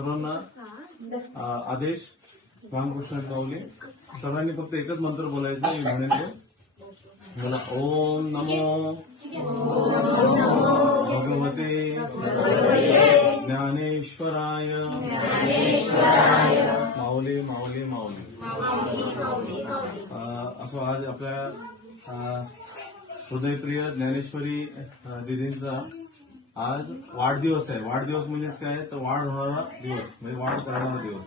सर्वांना आदेश रामकृष्ण माऊली. सर्वांनी फक्त एकच मंत्र बोलायचं. मी म्हणेन ते मला ओम नमो भगवते ज्ञानेश्वराय माऊली माऊली माऊली. असं आज आपल्या हृदयप्रिय ज्ञानेश्वरी दिदींचा आज वाढदिवस आहे. वाढदिवस म्हणजेच काय तर वाढ होणारा दिवस, म्हणजे वाढ करणारा दिवस.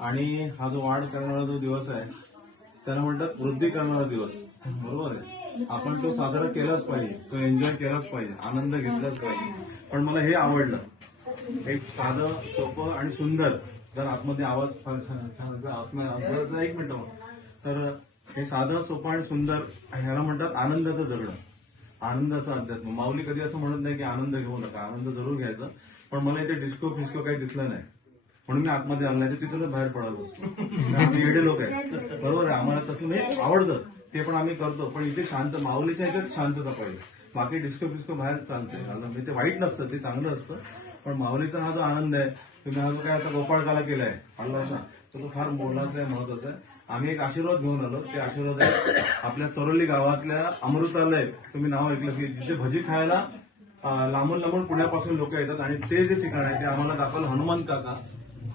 आणि हा जो वाढ करणारा जो दिवस आहे त्याला म्हणतात वृद्धी करणारा दिवस. बरोबर आहे. आपण तो साजरा केलाच पाहिजे, तो एन्जॉय केलाच पाहिजे, आनंद घेतलाच पाहिजे. पण मला हे आवडलं, एक साधं सोपं आणि सुंदर. जर आतमध्ये आवाज फार छान एक मिनिट. तर हे साधं सोपं आणि सुंदर ह्याला म्हणतात आनंदाचं जगणं, आनंदाचा अध्यात्म. माऊली कधी असं म्हणत नाही की आनंद घेऊ नका, आनंद जरूर घ्यायचा. पण मला इथे डिस्को फिस्को काही दिसलं नाही म्हणून मी आतमध्ये आलो नाही, तर तिथूनच बाहेर पडालो असतो. आम्ही येडे लोक आहेत, बरोबर आहे. आम्हाला तसं नाही आवडतं, ते पण आम्ही करतो. पण इथे शांत, माऊलीच्या ह्याच्यात शांतता पाहिजे. बाकी डिस्को फिस्को बाहेर चालते, ते वाईट नसतं, ते चांगलं असतं. पण माऊलीचा हा जो आनंद आहे, तुम्ही हा जो काय आता गोपाळकाला केलाय अल्लाचा, तर तो फार मोलाचा आहे, महत्वाचा आहे. आम्ही एक आशीर्वाद घेऊन आलो. ते आशीर्वाद आहे आपल्या चरोली गावातल्या अमृतालय. तुम्ही नाव ऐकलं की जिथे भजी खायला लांबून लांबून पुण्यापासून लोक येतात. आणि ते जे ठिकाण आहे ते आम्हाला दाखवलं हनुमंत काका.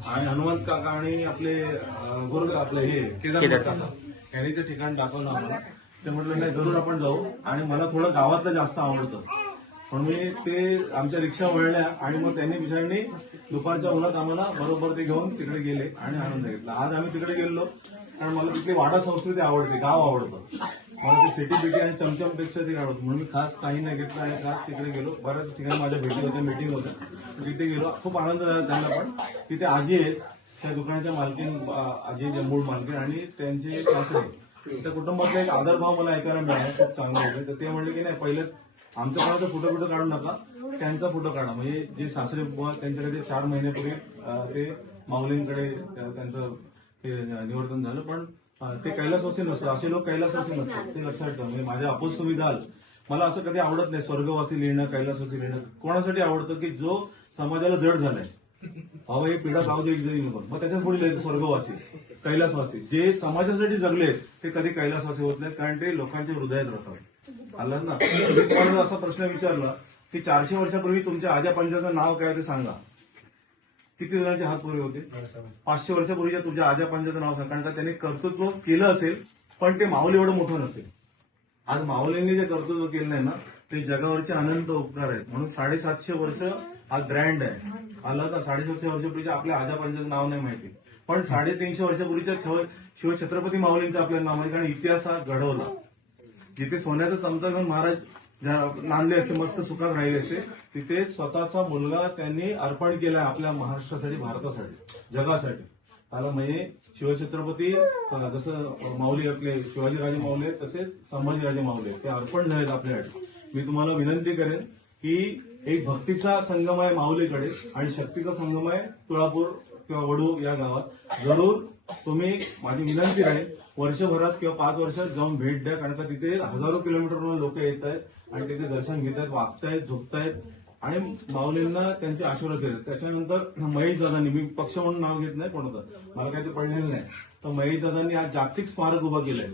आणि हनुमंत काका आणि आपले आपलं हे केदार काका यांनी ते ठिकाण दाखवलं आम्हाला. ते म्हटलं नाही जरूर आपण जाऊ. आणि मला थोडं गावातलं जास्त आवडतं म्हणून मी ते आमच्या रिक्षा वळल्या. आणि मग त्यांनी बिचारणी दुपारच्या उन्हात आम्हाला बरोबर ते घेऊन तिकडे गेले आणि आनंद घेतला. आज आम्ही तिकडे गेलो कारण मला तिथली वाडा संस्कृती आवडते, गाव आवडतं मला. ते सिटी बिटी आणि चमचमपेक्षा ते आवडतं म्हणून मी खास काही नाही घेतलं आणि खास तिकडे गेलो. बऱ्याच ठिकाणी माझ्या भेटी होत्या, मीटिंग होत्या, तिथे गेलो. खूप आनंद झाला त्यांना. पण तिथे आजी आहेत, त्या दुकानाच्या मालकीन, आजी मूळ मालकीन आणि त्यांचे सासरे. त्या कुटुंबातला एक आदरभाव मला ऐकायला मिळाला, खूप चांगलं होतं. तर ते म्हणले की नाही पहिले आमच्या कोणाचा फोटो काढू नका, त्यांचा फोटो काढा. म्हणजे जे सासरे बुवा त्यांच्याकडे 4 महिन्यापूर्वी ते माऊलींकडे त्यांचं निवर्तन झालं. पण ते कैलासवासी नसतं, असे लोक कैलासवासी नसतात, ते लक्षात ठेवा. म्हणजे माझ्या अपोज तुम्ही जाल, मला असं कधी आवडत नाही स्वर्गवासी लिहिणं, कैलासवासी लिहिणं. कोणासाठी आवडतं की जो समाजाला जड झालाय, अहो हे पिढा गाव देईल जाईल, मग त्याच्याच पुढे लिहायचं स्वर्गवासी, कैलासवासी. जे समाजासाठी जगले ते कधी कैलासवासी होत नाहीत, कारण ते लोकांच्या हृदयात राहतात. आलं ना. मी तुम्हाला असा प्रश्न विचारला की 400 वर्षापूर्वी तुमच्या आजा पंजाचं नाव काय ते सांगा, किती जणांचे हात पुरे होते? 500 वर्षापूर्वीच्या तुझ्या आजा पंजाचं नाव सांग. कारण का त्यांनी कर्तृत्व केलं असेल पण ते माऊली एवढं मोठं नसेल. आज माऊलींनी जे कर्तृत्व केलं नाही ना ते जगावरचे अनंत उपकार आहेत. म्हणून 750 वर्ष हा ग्रँड आहे. आला का. 750 वर्षापूर्वीच्या आपल्या आजा पंजाचं नाव नाही माहिती, पण 350 वर्षापूर्वीच्या शिवछत्रपती माऊलींचं आपल्याला नाव माहिती. कारण इतिहास हा घडवला. जिथे सोन्याचा चमचा घेऊन महाराज नांदले असते, मस्त सुखात राहिले असते, तिथे स्वतःचा मुलगा त्यांनी अर्पण केलाय आपल्या महाराष्ट्रासाठी, भारतासाठी, जगासाठी. आला. म्हणजे शिवछत्रपती जसं माऊली आपले शिवाजीराजे माऊली आहेत तसेच संभाजीराजे माऊली आहेत, ते अर्पण झालेत आपल्यासाठी. मी तुम्हाला विनंती करेन की एक भक्तीचा संगम आहे माऊलीकडे आणि शक्तीचा संगम आहे तुळापूर किंवा वडू या गावात. जरूर तुम्ही, माझी विनंती राहील, वर्षभरात किंवा 5 वर्षात जाऊन भेट द्या. कारण का तिथे हजारो किलोमीटरवरून लोक येत आहेत आणि तिथे दर्शन घेत आहेत, वागतायत, झोपतायत आणि माऊलींना त्यांचे आशीर्वाद देतात. त्याच्यानंतर महेश दादांनी, मी पक्ष म्हणून नाव घेत नाही कोणाचं, मला काही ते पडलेलं नाही, तर महेश दादांनी आज जागतिक स्मारक उभं केलंय.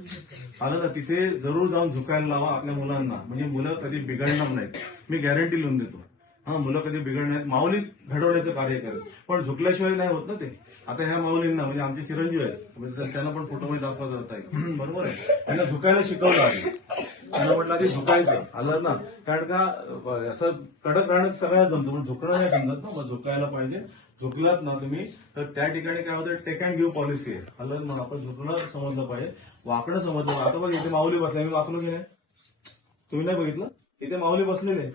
आलं ना. तिथे जरूर जाऊन झुकायला लावा आपल्या मुलांना, म्हणजे मुलं कधी बिघडणार नाहीत. मी गॅरंटी लिहून देतो. मुलं कधी बिघडणार, माऊली घडवण्याचं कार्य करेल. पण झुकल्याशिवाय नाही होत ना ते. आता ह्या माऊलींना, म्हणजे आमचे चिरंजीव आहेत, त्यांना पण फोटोमध्ये दाखवत होता, बरोबर आहे. त्यांना झुकायला शिकवलं आधी. त्यांना म्हटलं आधी झुकायचं. आलं ना. कारण का असं कडक राहणं सगळ्यात जमतं, पण झुकणं नाही समजत ना. मग झुकायला पाहिजे. झुकलात ना तुम्ही तर त्या ठिकाणी काय होतं, टेक अँड गिव्ह पॉलिसी आहे. आलं ना. आपण झुकणं समजलं पाहिजे, वाकडं समजलं. आता बघ इथे माऊली बसल्या, मी वाकलो की नाही, तुम्ही नाही बघितलं, इथे माऊली बसलेले,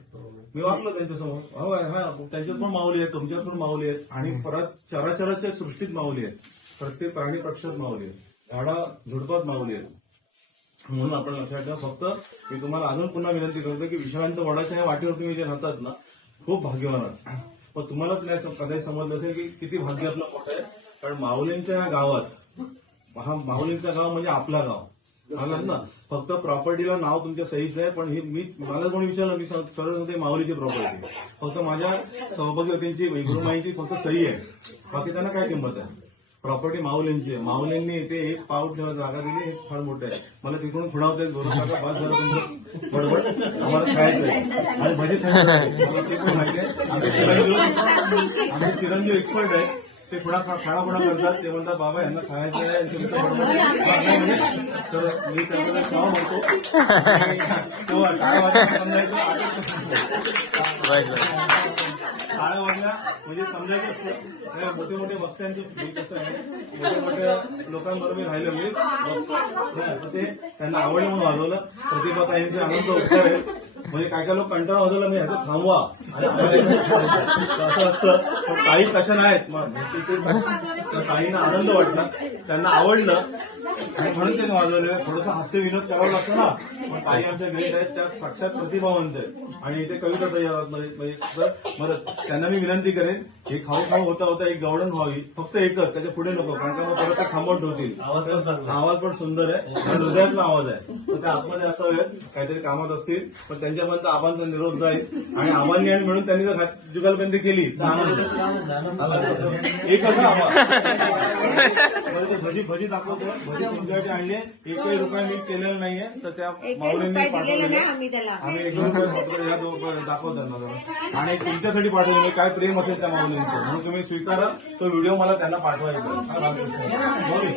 मी वाचलो त्यांच्यासमोर. हो हा, त्यांच्यात पण माऊली आहेत, तुमच्यात पण माऊली आहेत आणि परत चराचराच्या सृष्टीत माऊली आहेत, प्रत्येक प्राणी पक्षात माऊली आहेत, झाडा झुडपात माऊली आहेत. म्हणून आपण लक्षात ठेवा. फक्त मी तुम्हाला अजून पुन्हा विनंती करतो की विश्रांत वडाच्या या वाटेवर तुम्ही जे राहतात ना, खूप भाग्यवान आहात. पण तुम्हालाच नाही कधी समजलं असेल की किती भाग्य आपलं मोठं आहे. कारण माऊलींच्या या गावात, हा माऊलींचं गाव म्हणजे आपला गाव. ना फक्त प्रॉपर्टीला नाव तुमच्या सहीचं आहे, पण हे मला कोणी विचारलं मी सरळ सांगते माऊलीची प्रॉपर्टी, फक्त माझ्या सौभाग्यवतींची गुरुमाईंची फक्त सही आहे, बाकी त्यांना काय किंमत आहे. प्रॉपर्टी माऊलींची आहे. माऊलींनी इथे एक पाऊल ठेवायला जागा दिली, हे फार मोठं आहे. मला तिकडून खुणावते गुरु काका बस झालं तुमचं बडबड, आम्हाला खायचं आहे आणि भजी खायचं मला ते पण माहिती आहे. आमचे चिरंजीव एक्सपर्ट आहे, ते खाणापुणा करतात. ते म्हणतात बाबा यांना खायचं आहे आणि तुमचं बडबड. तर मी त्यांना नाव म्हणतो टाळ्या वाजल्या म्हणजे समजायचं असतं. मोठे मोठे वक्त्यांचे कसं आहे, मोठ्या मोठ्या लोकांबरोबर मी राहिलो मी ते त्यांना आवडलं म्हणून वाजवलं. प्रतिभाताईंचे आनंद उत्तर आहे. म्हणजे काय काय लोक कंटाळा वाजवला मी ह्याचं थांबवा आणि असं असतं. पण काही तशा नाहीत. मग काहींना आनंद वाटला, त्यांना आवडलं आणि म्हणून त्यांनी वाजवले. थोडंसं हास्य विनोद करावं लागतं ना. पण काही आमच्या ग्रेट आहेत, त्या साक्षात प्रतिभावंत आहेत. आणि इथे कविता बरं त्यांना मी विनंती करेन, हे खाऊ खाऊ होता होता एक गावडन व्हावी, फक्त एकच, त्याच्या पुढे नको, कारण का मग परत ते थांबवून ठेवतील. आवाज पण सुंदर आहे, हृदयातला आवाज आहे. तर त्या आतमध्ये असावेत, काहीतरी कामात असतील, पण त्यांच्यापर्यंत आबांचा निरोप जाईल. आणि आबांनी आणि मिळून त्यांनी जर जुगलबंदी केली तर आनंद एकच भजी भजी दाखवतो. भजी तुमच्यासाठी आणली, एकही रुपया मी केलेला नाहीये. तर त्या माऊलींनी पाठवलेले आम्ही 1 रुपये या दाखवतो त्यांना. आणि तुमच्यासाठी पाठवलेलं काय प्रेम असेल त्या माऊलींचं, म्हणून तुम्ही स्वीकारा तो व्हिडिओ, मला त्यांना पाठवायचा.